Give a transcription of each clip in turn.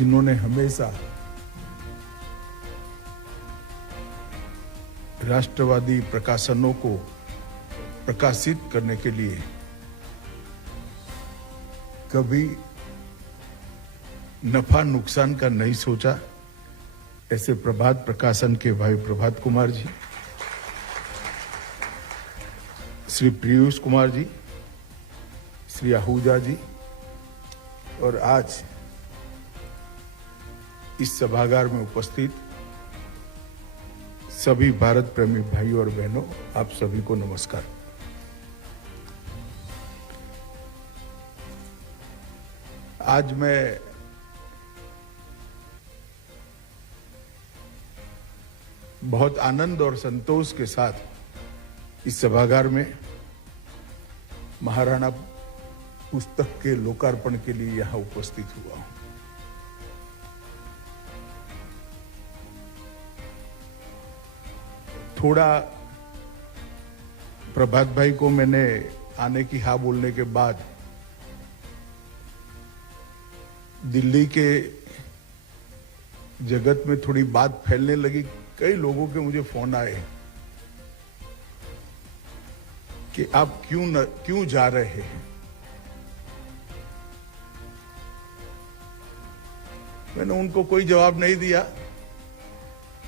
जिन्होंने हमेशा राष्ट्रवादी प्रकाशनों को प्रकाशित करने के लिए कभी नफा नुकसान का नहीं सोचा, ऐसे प्रभात प्रकाशन के भाई प्रभात कुमार जी, श्री पीयूष कुमार जी, श्री आहूजा जी और आज इस सभागार में उपस्थित सभी भारत प्रेमी भाइयों और बहनों, आप सभी को नमस्कार। आज मैं बहुत आनंद और संतोष के साथ इस सभागार में महाराणा पुस्तक के लोकार्पण के लिए यहां उपस्थित हुआ हूं। थोड़ा प्रभात भाई को मैंने आने की हाँ बोलने के बाद दिल्ली के जगत में थोड़ी बात फैलने लगी। कई लोगों के मुझे फोन आए कि आप क्यों जा रहे हैं। मैंने उनको कोई जवाब नहीं दिया।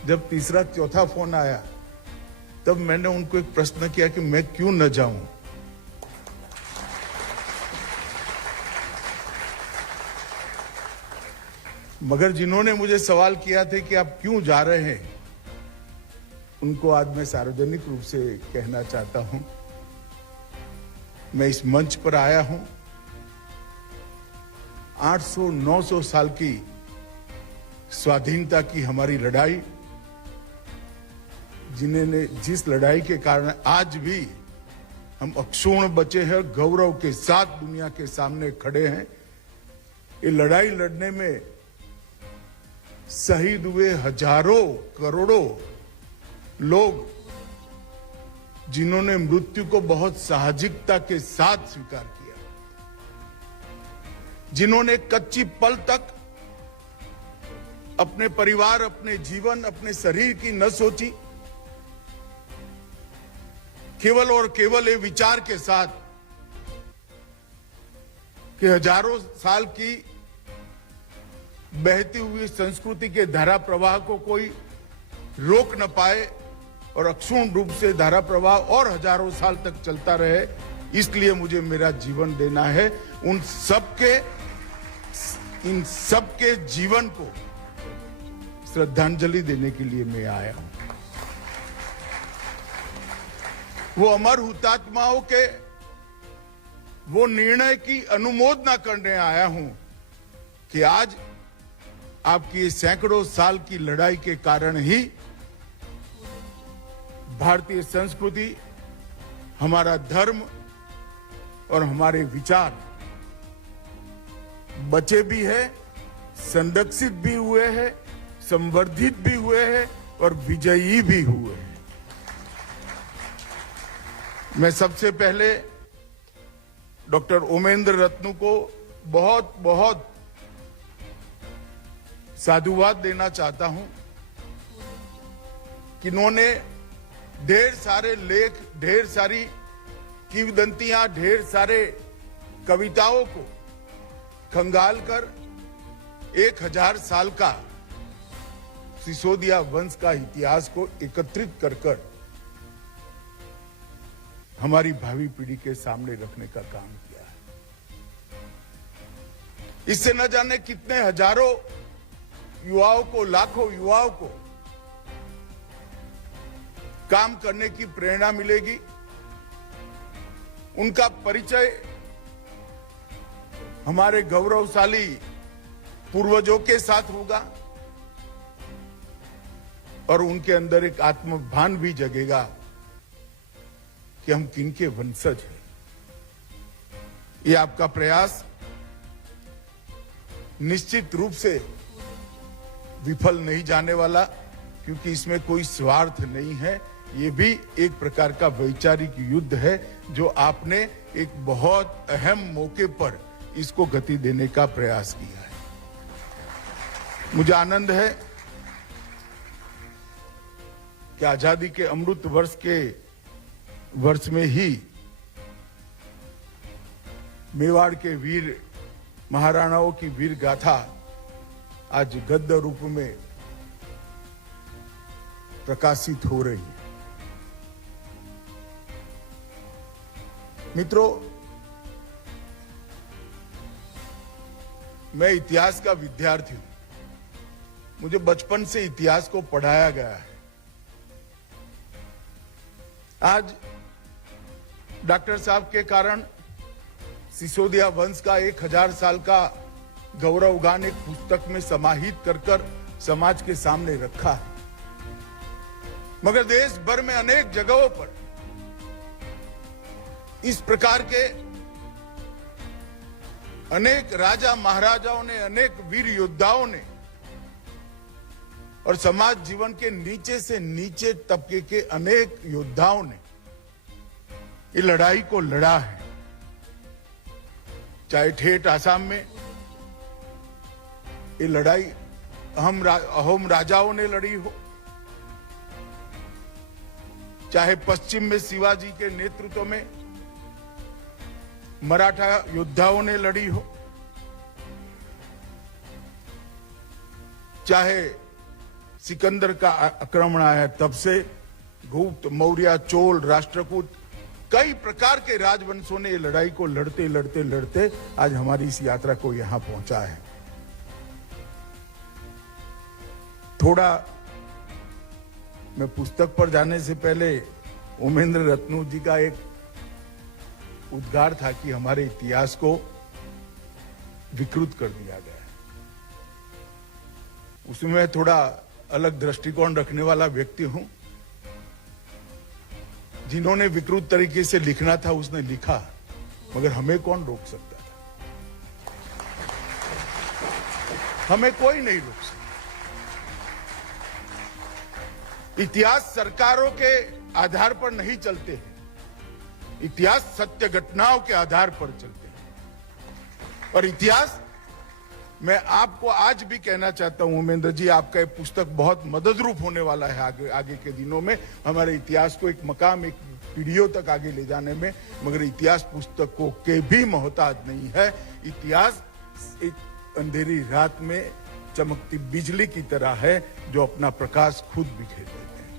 जब तीसरा चौथा फोन आया तब मैंने उनको एक प्रश्न किया कि मैं क्यों न जाऊं। मगर जिन्होंने मुझे सवाल किया थे कि आप क्यों जा रहे हैं, उनको आज मैं सार्वजनिक रूप से कहना चाहता हूं। मैं इस मंच पर आया हूं 800-900 साल की स्वाधीनता की हमारी लड़ाई, जिस लड़ाई के कारण आज भी हम अक्षुण्ण बचे हैं, गौरव के साथ दुनिया के सामने खड़े हैं। ये लड़ाई लड़ने में शहीद हुए हजारों करोड़ों लोग, जिन्होंने मृत्यु को बहुत साहसिकता के साथ स्वीकार किया, जिन्होंने कच्ची पल तक अपने परिवार, अपने जीवन, अपने शरीर की न सोची, केवल और केवल ये विचार के साथ कि हजारों साल की बहती हुई संस्कृति के धारा प्रवाह को कोई रोक न पाए और अक्षुण्ण रूप से धारा प्रवाह और हजारों साल तक चलता रहे, इसलिए मुझे मेरा जीवन देना है। इन सबके जीवन को श्रद्धांजलि देने के लिए मैं आया हूं। वो अमर हुतात्माओं के वो निर्णय की अनुमोदना करने आया हूं कि आज आपकी सैकड़ों साल की लड़ाई के कारण ही भारतीय संस्कृति, हमारा धर्म और हमारे विचार बचे भी है, संरक्षित भी हुए हैं, संवर्धित भी हुए हैं और विजयी भी हुए हैं। मैं सबसे पहले डॉक्टर ओमेंद्र रत्नू को बहुत बहुत साधुवाद देना चाहता हूं कि इन्होंने ढेर सारे लेख, ढेर सारी किंवदंतियां, ढेर सारे कविताओं को खंगाल कर 1000 साल का सिसोदिया वंश का इतिहास को एकत्रित कर हमारी भावी पीढ़ी के सामने रखने का काम किया है। इससे न जाने कितने हजारों युवाओं को, लाखों युवाओं को काम करने की प्रेरणा मिलेगी। उनका परिचय हमारे गौरवशाली पूर्वजों के साथ होगा और उनके अंदर एक आत्मभान भी जगेगा कि हम किनके वंशज हैं। ये आपका प्रयास निश्चित रूप से विफल नहीं जाने वाला, क्योंकि इसमें कोई स्वार्थ नहीं है। ये भी एक प्रकार का वैचारिक युद्ध है जो आपने एक बहुत अहम मौके पर इसको गति देने का प्रयास किया है। मुझे आनंद है कि आजादी के अमृत वर्ष में ही मेवाड़ के वीर महाराणाओं की वीर गाथा आज गद्य रूप में प्रकाशित हो रही है। मित्रों, मैं इतिहास का विद्यार्थी हूं। मुझे बचपन से इतिहास को पढ़ाया गया है। आज डॉक्टर साहब के कारण सिसोदिया वंश का 1000 साल का गौरवगान एक पुस्तक में समाहित कर समाज के सामने रखा है। मगर देश भर में अनेक जगहों पर इस प्रकार के अनेक राजा महाराजाओं ने, अनेक वीर योद्धाओं ने और समाज जीवन के नीचे से नीचे तबके के अनेक योद्धाओं ने ये लड़ाई को लड़ा है। चाहे ठेठ आसाम में ये लड़ाई अहोम राजाओं ने लड़ी हो, चाहे पश्चिम में शिवाजी के नेतृत्व में मराठा योद्धाओं ने लड़ी हो, चाहे सिकंदर का आक्रमण आया तब से गुप्त, मौर्य, चोल, राष्ट्रकूट कई प्रकार के राजवंशों ने लड़ाई को लड़ते लड़ते लड़ते आज हमारी इस यात्रा को यहां पहुंचा है। थोड़ा मैं पुस्तक पर जाने से पहले उमेंद्र रत्नू जी का एक उद्गार था कि हमारे इतिहास को विकृत कर दिया गया है। उसमें मैं थोड़ा अलग दृष्टिकोण रखने वाला व्यक्ति हूं। जिन्होंने विकृत तरीके से लिखना था उसने लिखा, मगर हमें कौन रोक सकता था? हमें कोई नहीं रोक सकता। इतिहास सरकारों के आधार पर नहीं चलते हैं, इतिहास सत्य घटनाओं के आधार पर चलते हैं। और इतिहास, मैं आपको आज भी कहना चाहता हूं उमेंद्र जी, आपका ये पुस्तक बहुत मददरूप होने वाला है आगे के दिनों में हमारे इतिहास को एक मकाम, एक पीढ़ियों तक आगे ले जाने में। मगर इतिहास पुस्तकों के भी मोहताज नहीं है। इतिहास एक अंधेरी रात में चमकती बिजली की तरह है जो अपना प्रकाश खुद बिखेर देते हैं।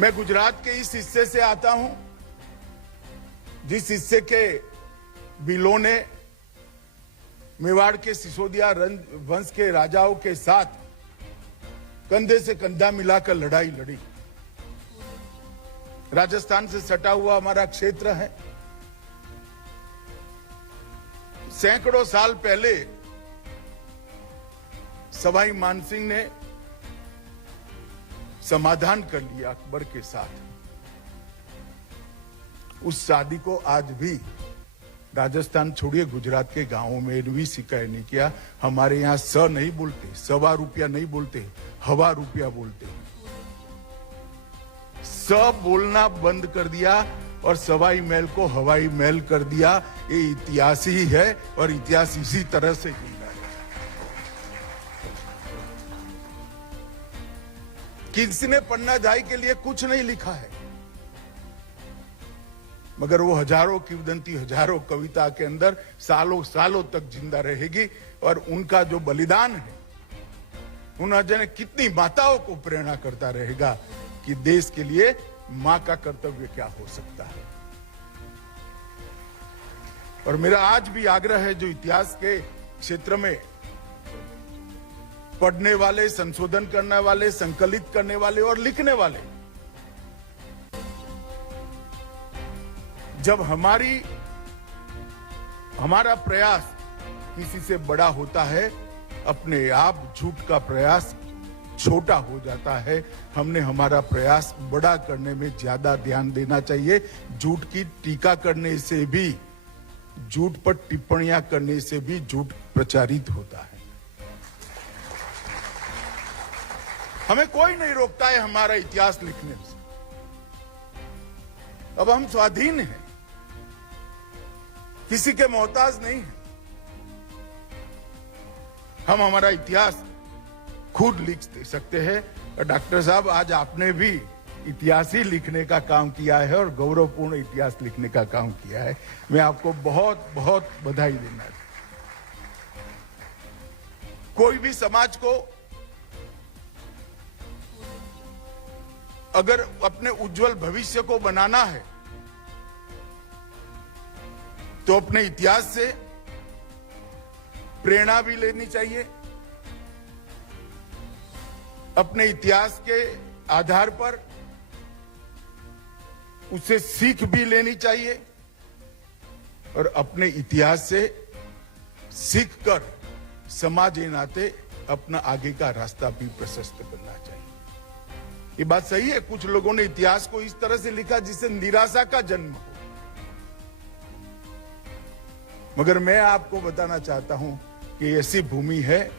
मैं गुजरात के इस हिस्से से आता हूं जिस हिस्से के भीलों ने मेवाड़ के सिसोदिया वंश के राजाओं के साथ कंधे से कंधा मिलाकर लड़ाई लड़ी। राजस्थान से सटा हुआ हमारा क्षेत्र है। सैकड़ों साल पहले सवाई मानसिंह ने समाधान कर लिया अकबर के साथ। उस शादी को आज भी राजस्थान छोड़िए, गुजरात के गांवों में भी शिकायत नहीं किया। हमारे यहाँ स नहीं बोलते, सवा रुपया नहीं बोलते, हवा रुपया बोलते। स बोलना बंद कर दिया और सवाई महल को हवाई महल कर दिया। ये इतिहास ही है और इतिहास इसी तरह से जिंदा है। किसी ने पन्नाधाई के लिए कुछ नहीं लिखा है, मगर वो हजारों किंवदंती, हजारों कविता के अंदर सालों सालों तक जिंदा रहेगी। और उनका जो बलिदान है उन्होंने कितनी माताओं को प्रेरणा करता रहेगा कि देश के लिए मां का कर्तव्य क्या हो सकता है। और मेरा आज भी आग्रह है, जो इतिहास के क्षेत्र में पढ़ने वाले, संशोधन करने वाले, संकलित करने वाले और लिखने वाले, जब हमारा प्रयास किसी से बड़ा होता है, अपने आप झूठ का प्रयास छोटा हो जाता है। हमने हमारा प्रयास बड़ा करने में ज्यादा ध्यान देना चाहिए। झूठ की टीका करने से भी, झूठ पर टिप्पणियां करने से भी झूठ प्रचारित होता है। हमें कोई नहीं रोकता है हमारा इतिहास लिखने से। अब हम स्वाधीन हैं, किसी के मोहताज नहीं है। हम हमारा इतिहास खुद लिख सकते हैं। और डॉक्टर साहब, आज आपने भी इतिहास ही लिखने का काम किया है और गौरवपूर्ण इतिहास लिखने का काम किया है। मैं आपको बहुत बहुत बधाई देना चाहता हूं। कोई भी समाज को अगर अपने उज्जवल भविष्य को बनाना है तो अपने इतिहास से प्रेरणा भी लेनी चाहिए, अपने इतिहास के आधार पर उससे सीख भी लेनी चाहिए और अपने इतिहास से सीखकर समाज के नाते अपना आगे का रास्ता भी प्रशस्त करना चाहिए। ये बात सही है, कुछ लोगों ने इतिहास को इस तरह से लिखा जिससे निराशा का जन्म हो, मगर मैं आपको बताना चाहता हूं कि ऐसी भूमि है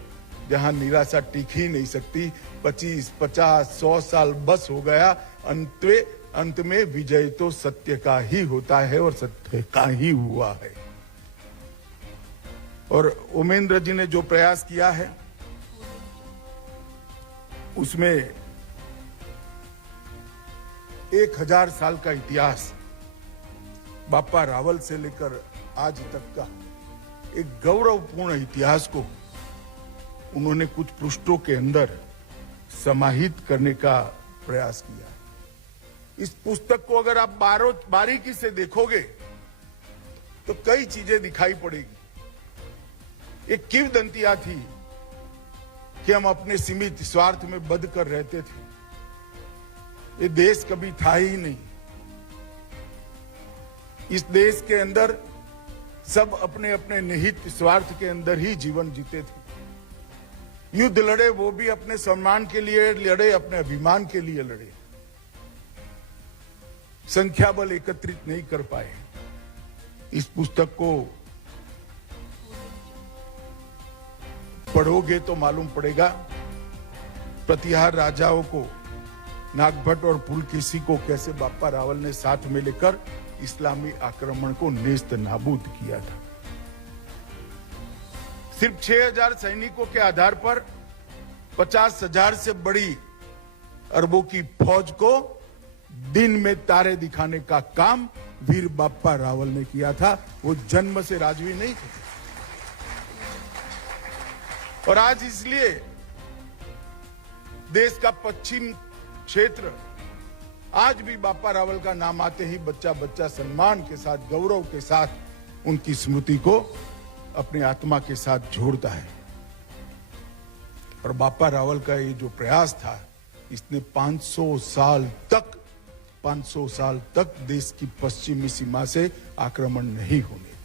जहां निराशा टिक ही नहीं सकती। 25, 50, 100 साल बस हो गया, अंत में विजय तो सत्य का ही होता है और सत्य का ही हुआ है। और उमेंद्र जी ने जो प्रयास किया है उसमें 1000 साल का इतिहास, बापा रावल से लेकर आज तक का एक गौरवपूर्ण इतिहास को उन्होंने कुछ पृष्ठों के अंदर समाहित करने का प्रयास किया। इस पुस्तक को अगर आप बारीकी से देखोगे तो कई चीजें दिखाई पड़ेगी। एक किंवदंतियां थी कि हम अपने सीमित स्वार्थ में बंध कर रहते थे, ये देश कभी था ही नहीं। इस देश के अंदर सब अपने अपने निहित स्वार्थ के अंदर ही जीवन जीते थे। युद्ध लड़े वो भी अपने सम्मान के लिए लड़े, अपने अभिमान के लिए लड़े, संख्या बल एकत्रित नहीं कर पाए। इस पुस्तक को पढ़ोगे तो मालूम पड़ेगा प्रतिहार राजाओं को, नागभट्ट और पुलकेशी को कैसे बापा रावल ने साथ में लेकर इस्लामी आक्रमण को नेस्त नाबूद किया था। सिर्फ 6000 सैनिकों के आधार पर 50,000 से बड़ी अरबों की फौज को दिन में तारे दिखाने का काम वीर बापा रावल ने किया था। वो जन्म से राजवी नहीं थे। और आज इसलिए देश का पश्चिम क्षेत्र आज भी बापा रावल का नाम आते ही बच्चा बच्चा सम्मान के साथ, गौरव के साथ उनकी स्मृति को अपनी आत्मा के साथ जोड़ता है। और बापा रावल का ये जो प्रयास था, इसने 500 साल तक देश की पश्चिमी सीमा से आक्रमण नहीं होने दिया।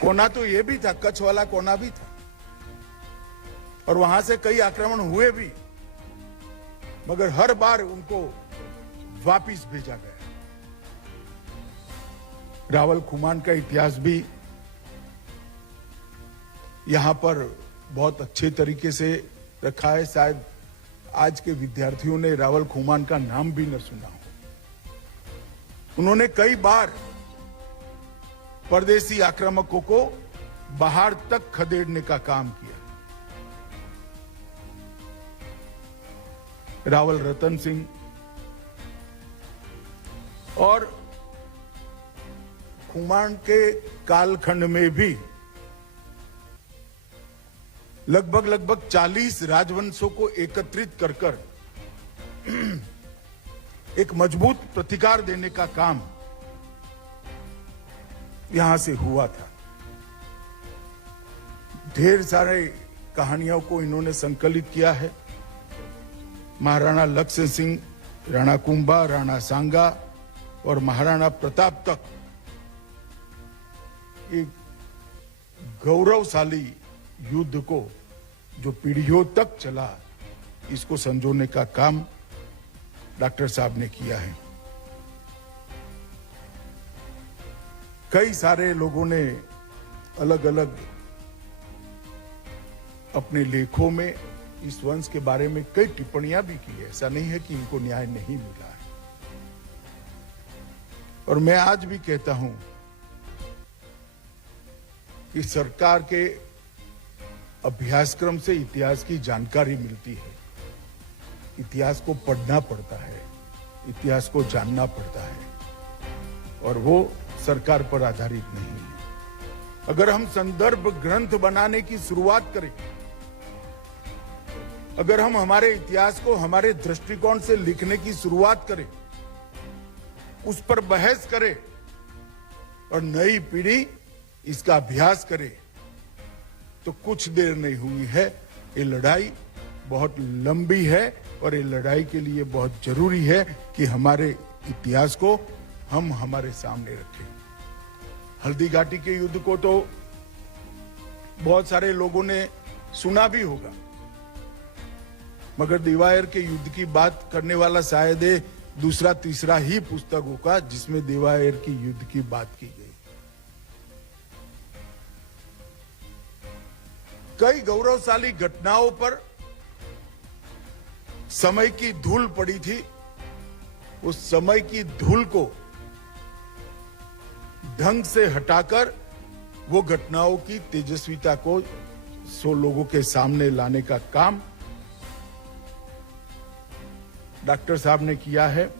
कोना तो ये भी था, कच्छ वाला कोना भी था, और वहां से कई आक्रमण हुए भी, मगर हर बार उनको वापिस भेजा गया। रावल खुमान का इतिहास भी यहां पर बहुत अच्छे तरीके से रखा है। शायद आज के विद्यार्थियों ने रावल खुमान का नाम भी न सुना हो। उन्होंने कई बार परदेशी आक्रामकों को बाहर तक खदेड़ने का काम किया। रावल रतन सिंह और खुमान के कालखंड में भी लगभग 40 राजवंशों को एकत्रित कर एक मजबूत प्रतिकार देने का काम यहां से हुआ था। ढेर सारे कहानियों को इन्होंने संकलित किया है। महाराणा लक्ष्मण सिंह, राणा कुंभा, राणा सांगा और महाराणा प्रताप तक एक गौरवशाली युद्ध को जो पीढ़ियों तक चला, इसको संजोने का काम डॉक्टर साहब ने किया है। कई सारे लोगों ने अलग अलग अपने लेखों में इस वंश के बारे में कई टिप्पणियां भी की है। ऐसा नहीं है कि इनको न्याय नहीं मिला है। और मैं आज भी कहता हूं कि सरकार के अभ्यासक्रम से इतिहास की जानकारी मिलती है। इतिहास को पढ़ना पड़ता है, इतिहास को जानना पड़ता है, और वो सरकार पर आधारित नहीं है। अगर हम संदर्भ ग्रंथ बनाने की शुरुआत करें, अगर हम हमारे इतिहास को हमारे दृष्टिकोण से लिखने की शुरुआत करें, उस पर बहस करें और नई पीढ़ी इसका अभ्यास करे, तो कुछ देर नहीं हुई है। ये लड़ाई बहुत लंबी है और ये लड़ाई के लिए बहुत जरूरी है कि हमारे इतिहास को हम हमारे सामने रखें। हल्दी घाटी के युद्ध को तो बहुत सारे लोगों ने सुना भी होगा, मगर देवायर के युद्ध की बात करने वाला शायद दूसरा तीसरा ही पुस्तक होगा जिसमें देवायर की युद्ध की बात की गई। कई गौरवशाली घटनाओं पर समय की धूल पड़ी थी। उस समय की धूल को ढंग से हटाकर वो घटनाओं की तेजस्विता को 100 लोगों के सामने लाने का काम डॉक्टर साहब ने किया है।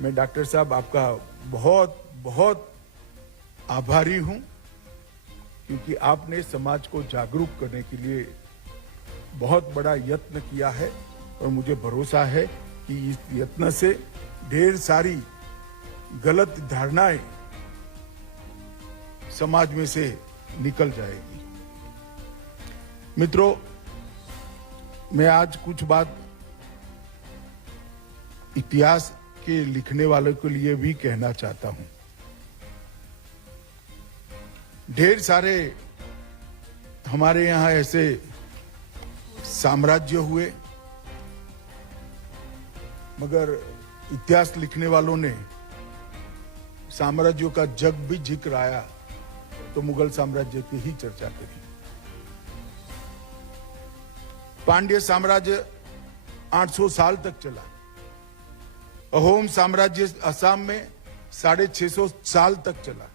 मैं डॉक्टर साहब आपका बहुत बहुत आभारी हूं, क्योंकि आपने समाज को जागरूक करने के लिए बहुत बड़ा यत्न किया है, और मुझे भरोसा है कि इस यत्न से ढेर सारी गलत धारणाएं समाज में से निकल जाएगी। मित्रों, मैं आज कुछ बात इतिहास के लिखने वालों के लिए भी कहना चाहता हूं। ढेर सारे हमारे यहां ऐसे साम्राज्य हुए, मगर इतिहास लिखने वालों ने साम्राज्यों का जब भी जिक्र आया तो मुगल साम्राज्य की ही चर्चा करी। पांड्य साम्राज्य 800 साल तक चला। अहोम साम्राज्य असम में 650 साल तक चला।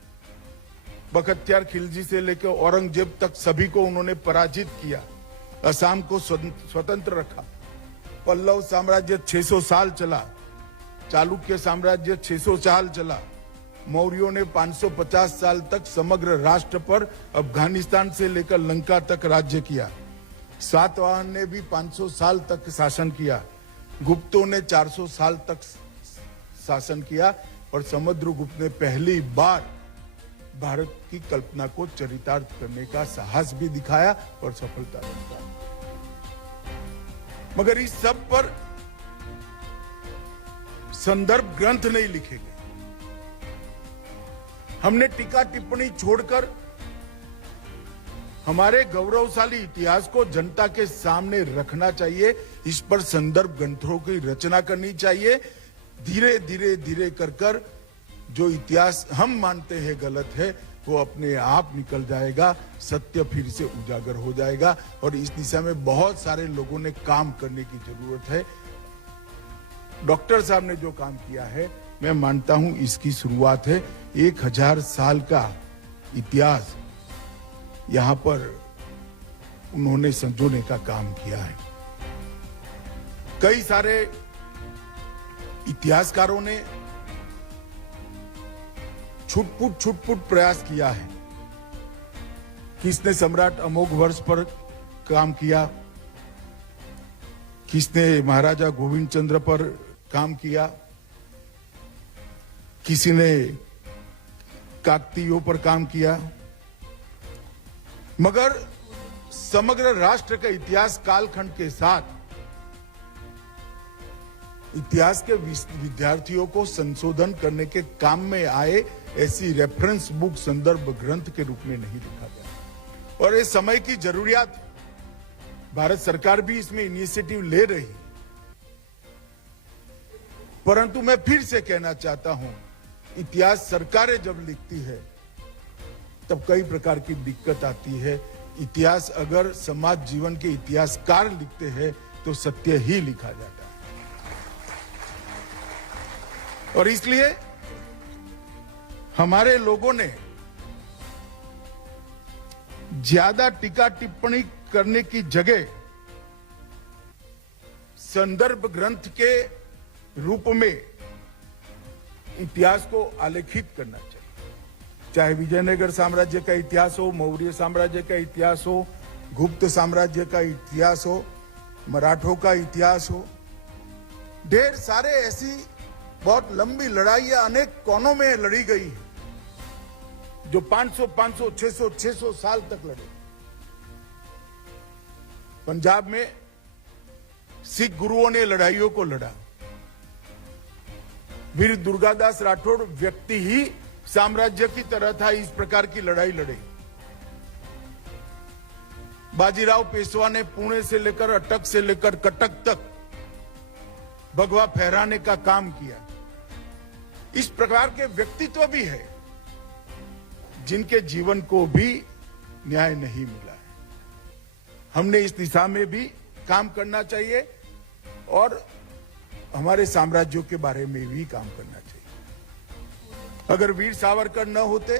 बख्तियार खिलजी से लेकर औरंगजेब तक सभी को उन्होंने पराजित किया, असम को स्वतंत्र रखा। पल्लव साम्राज्य 600 साल चला। चालुक्य साम्राज्य 600 साल चला। मौर्यों ने 550 साल तक समग्र राष्ट्र पर अफगानिस्तान से लेकर लंका तक राज्य किया। सातवाहन ने भी 500 साल तक शासन किया। गुप्तों ने 400 साल तक शासन किया, और समुद्रगुप्त ने पहली बार भारत की कल्पना को चरितार्थ करने का साहस भी दिखाया और सफलता दिखाई। मगर इस सब पर संदर्भ ग्रंथ नहीं लिखे गए। हमने टीका टिप्पणी छोड़कर हमारे गौरवशाली इतिहास को जनता के सामने रखना चाहिए। इस पर संदर्भ ग्रंथों की रचना करनी चाहिए। धीरे धीरे धीरे कर जो इतिहास हम मानते हैं गलत है, वो अपने आप निकल जाएगा, सत्य फिर से उजागर हो जाएगा। और इस दिशा में बहुत सारे लोगों ने काम करने की जरूरत है। डॉक्टर साहब ने जो काम किया है, मैं मानता हूं इसकी शुरुआत है। 1000 साल का इतिहास यहां पर उन्होंने संजोने का काम किया है। कई सारे इतिहासकारों ने छुटपुट प्रयास किया है। किसने सम्राट अमोघ वर्ष पर काम किया, किसने महाराजा गोविंद चंद्र पर काम किया, किसी ने काकतीयों पर काम किया। मगर समग्र राष्ट्र का इतिहास कालखंड के साथ इतिहास के विद्यार्थियों को संशोधन करने के काम में आए ऐसी रेफरेंस बुक, संदर्भ ग्रंथ के रूप में नहीं लिखा गया। और इस समय की जरूरियात है। भारत सरकार भी इसमें इनिशिएटिव ले रही, परंतु मैं फिर से कहना चाहता हूं, इतिहास सरकारें जब लिखती है तब कई प्रकार की दिक्कत आती है। इतिहास अगर समाज जीवन के इतिहासकार लिखते हैं तो सत्य ही लिखा जाता है। और इसलिए हमारे लोगों ने ज्यादा टीका टिप्पणी करने की जगह संदर्भ ग्रंथ के रूप में इतिहास को आलेखित करना चाहिए। चाहे विजयनगर साम्राज्य का इतिहास हो, मौर्य साम्राज्य का इतिहास हो, गुप्त साम्राज्य का इतिहास हो, मराठों का इतिहास हो, ढेर सारे ऐसी बहुत लंबी लड़ाइयां अनेक कोनों में लड़ी गई है जो 500, 600 साल तक लड़े। पंजाब में सिख गुरुओं ने लड़ाइयों को लड़ा। वीर दुर्गादास राठौड़ व्यक्ति ही साम्राज्य की तरह था, इस प्रकार की लड़ाई लड़े। बाजीराव पेशवा ने पुणे से लेकर अटक से लेकर कटक तक भगवा फहराने का काम किया। इस प्रकार के व्यक्तित्व भी है जिनके जीवन को भी न्याय नहीं मिला है। हमने इस दिशा में भी काम करना चाहिए और हमारे साम्राज्यों के बारे में भी काम करना चाहिए। अगर वीर सावरकर न होते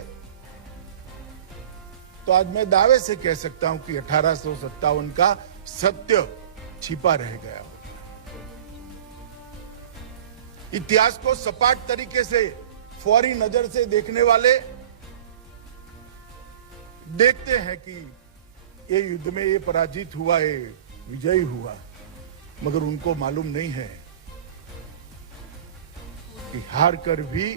तो आज मैं दावे से कह सकता हूं कि 1857 का सत्य छिपा रह गया होता। इतिहास को सपाट तरीके से फौरी नजर से देखने वाले देखते हैं कि ये युद्ध में ये पराजित हुआ, ये विजयी हुआ, मगर उनको मालूम नहीं है कि हार कर भी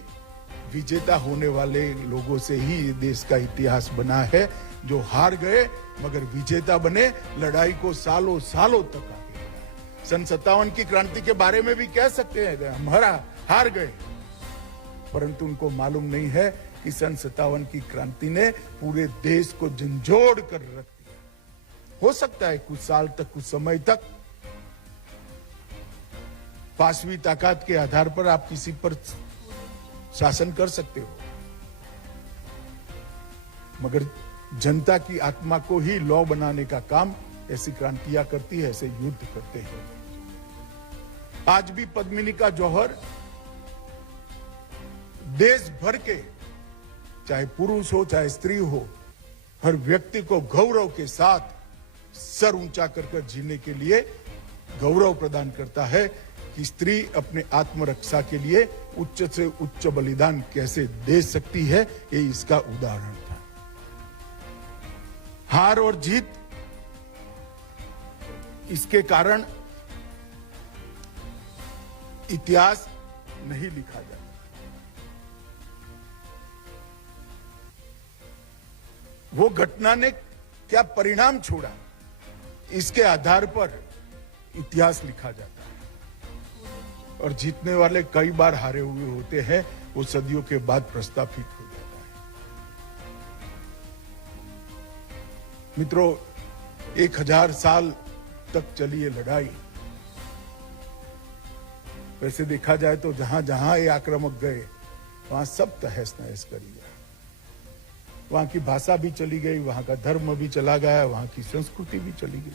विजेता होने वाले लोगों से ही देश का इतिहास बना है, जो हार गए मगर विजेता बने, लड़ाई को सालों सालों तक आगे बढ़ाया। सन 57 की क्रांति के बारे में भी कह सकते हैं हम हार गए, परंतु उनको मालूम नहीं है कि सन 57 की क्रांति ने पूरे देश को झंझोड़ कर रख दिया। हो सकता है कुछ साल तक, कुछ समय तक पांचवी ताकत के आधार पर आप किसी पर शासन कर सकते हो, मगर जनता की आत्मा को ही लौ बनाने का काम ऐसी क्रांतियां करती है, ऐसे युद्ध करते हैं। आज भी पद्मिनी का जौहर देश भर के, चाहे पुरुष हो चाहे स्त्री हो, हर व्यक्ति को गौरव के साथ सर ऊंचा कर जीने के लिए गौरव प्रदान करता है कि स्त्री अपने आत्मरक्षा के लिए उच्च से उच्च बलिदान कैसे दे सकती है। ये इसका उदाहरण था। हार और जीत इसके कारण इतिहास नहीं लिखा जाता। वो घटना ने क्या परिणाम छोड़ा, इसके आधार पर इतिहास लिखा जाता है। और जीतने वाले कई बार हारे हुए होते हैं, वो सदियों के बाद प्रस्थापित हो जाता है। मित्रों, 1000 साल तक चली ये लड़ाई। वैसे देखा जाए तो जहां जहां ये आक्रामक गए वहां सब तहस नहस कर दिया। वहां की भाषा भी चली गई, वहां का धर्म भी चला गया, वहां की संस्कृति भी चली गई।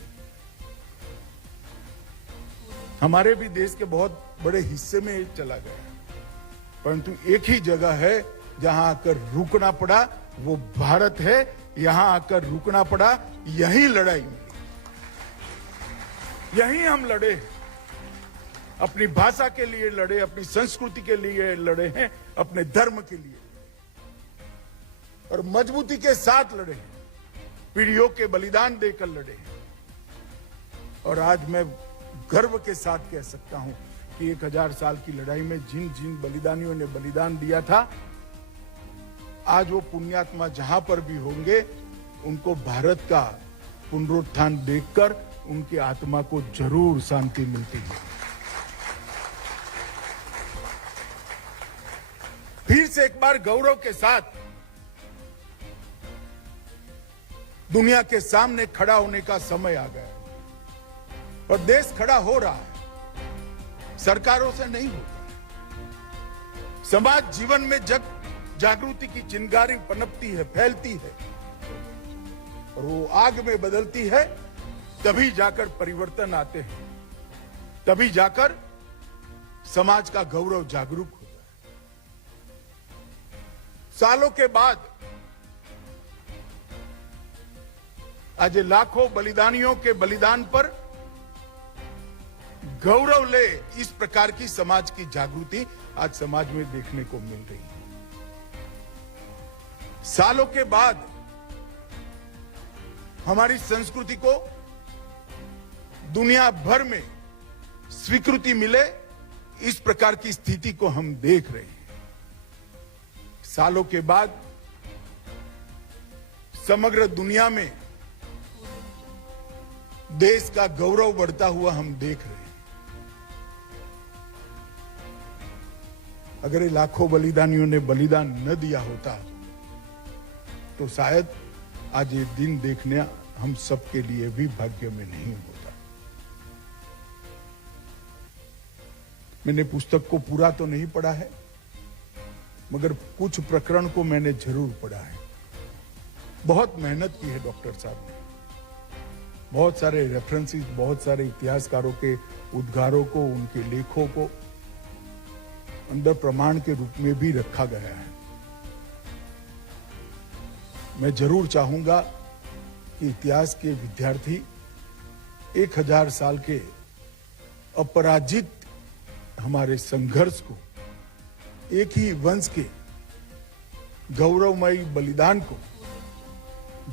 हमारे भी देश के बहुत बड़े हिस्से में चला गया, परंतु एक ही जगह है जहां आकर रुकना पड़ा, वो भारत है। यहां आकर रुकना पड़ा, यही लड़ाई मिली, यही हम लड़े, अपनी भाषा के लिए लड़े, अपनी संस्कृति के लिए लड़े हैं, अपने धर्म के लिए, और मजबूती के साथ लड़े हैं, पीढ़ियों के बलिदान देकर लड़े हैं। और आज मैं गर्व के साथ कह सकता हूं कि 1000 साल की लड़ाई में जिन जिन बलिदानियों ने बलिदान दिया था, आज वो पुण्यात्मा जहां पर भी होंगे, उनको भारत का पुनरुत्थान देखकर उनकी आत्मा को जरूर शांति मिलती है। फिर से एक बार गौरव के साथ दुनिया के सामने खड़ा होने का समय आ गया, और देश खड़ा हो रहा है, सरकारों से नहीं होता। समाज जीवन में जब जागृति की चिंगारी पनपती है, फैलती है, और वो आग में बदलती है, तभी जाकर परिवर्तन आते हैं, तभी जाकर समाज का गौरव जागरूक होता है। सालों के बाद आज लाखों बलिदानियों के बलिदान पर गौरव ले, इस प्रकार की समाज की जागृति आज समाज में देखने को मिल रही है। सालों के बाद हमारी संस्कृति को दुनिया भर में स्वीकृति मिले, इस प्रकार की स्थिति को हम देख रहे हैं। सालों के बाद समग्र दुनिया में देश का गौरव बढ़ता हुआ हम देख रहे हैं। अगर ये लाखों बलिदानियों ने बलिदान न दिया होता तो शायद आज ये दिन देखने हम सबके लिए भी भाग्य में नहीं होता। मैंने पुस्तक को पूरा तो नहीं पढ़ा है, मगर कुछ प्रकरण को मैंने जरूर पढ़ा है। बहुत मेहनत की है डॉक्टर साहब ने, बहुत सारे रेफरेंसेस, बहुत सारे इतिहासकारों के उद्गारों को, उनके लेखों को अंदर प्रमाण के रूप में भी रखा गया है। मैं जरूर चाहूंगा कि इतिहास के विद्यार्थी 1000 साल के अपराजित हमारे संघर्ष को, एक ही वंश के गौरवमयी बलिदान को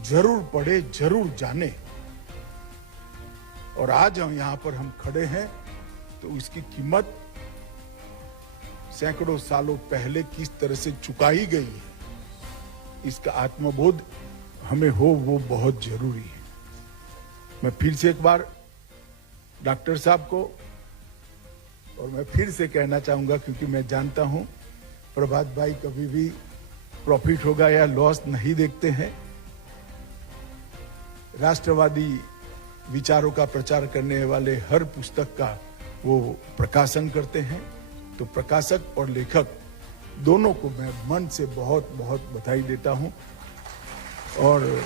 जरूर पढ़े, जरूर जाने। और आज हम यहां पर हम खड़े हैं तो इसकी कीमत सैकड़ों सालों पहले किस तरह से चुकाई गई है, इसका आत्मबोध हमें हो, वो बहुत जरूरी है। मैं फिर से एक बार डॉक्टर साहब को, और मैं फिर से कहना चाहूंगा, क्योंकि मैं जानता हूं प्रभात भाई कभी भी प्रॉफिट होगा या लॉस नहीं देखते हैं। राष्ट्रवादी विचारों का प्रचार करने वाले हर पुस्तक का वो प्रकाशन करते हैं, तो प्रकाशक और लेखक दोनों को मैं मन से बहुत बहुत बधाई देता हूं। और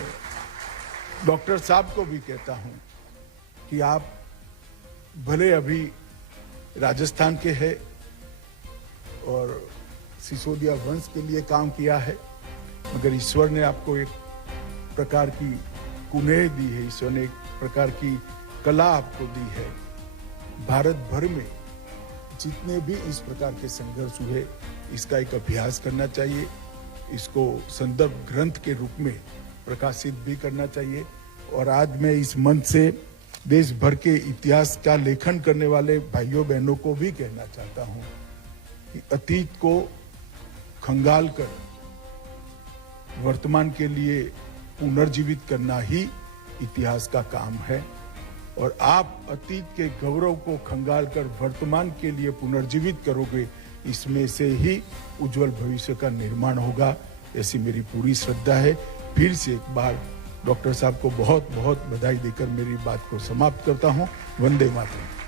डॉक्टर साहब को भी कहता हूं कि आप भले अभी राजस्थान के हैं और सिसोदिया वंश के लिए काम किया है, मगर ईश्वर ने आपको एक प्रकार की कुनेह दी है, ईश्वर ने एक प्रकार की कला आपको दी है। भारत भर में जितने भी इस प्रकार के संघर्ष हुए, इसका एक अभ्यास करना चाहिए, इसको संदर्भ ग्रंथ के रूप में प्रकाशित भी करना चाहिए। और आज मैं इस मंच से देश भर के इतिहास का लेखन करने वाले भाइयों बहनों को भी कहना चाहता हूं कि अतीत को खंगाल कर वर्तमान के लिए पुनर्जीवित करना ही इतिहास का काम है। और आप अतीत के गौरव को खंगाल कर वर्तमान के लिए पुनर्जीवित करोगे, इसमें से ही उज्जवल भविष्य का निर्माण होगा, ऐसी मेरी पूरी श्रद्धा है। फिर से एक बार डॉक्टर साहब को बहुत बहुत बधाई देकर मेरी बात को समाप्त करता हूं। वंदे मातरम।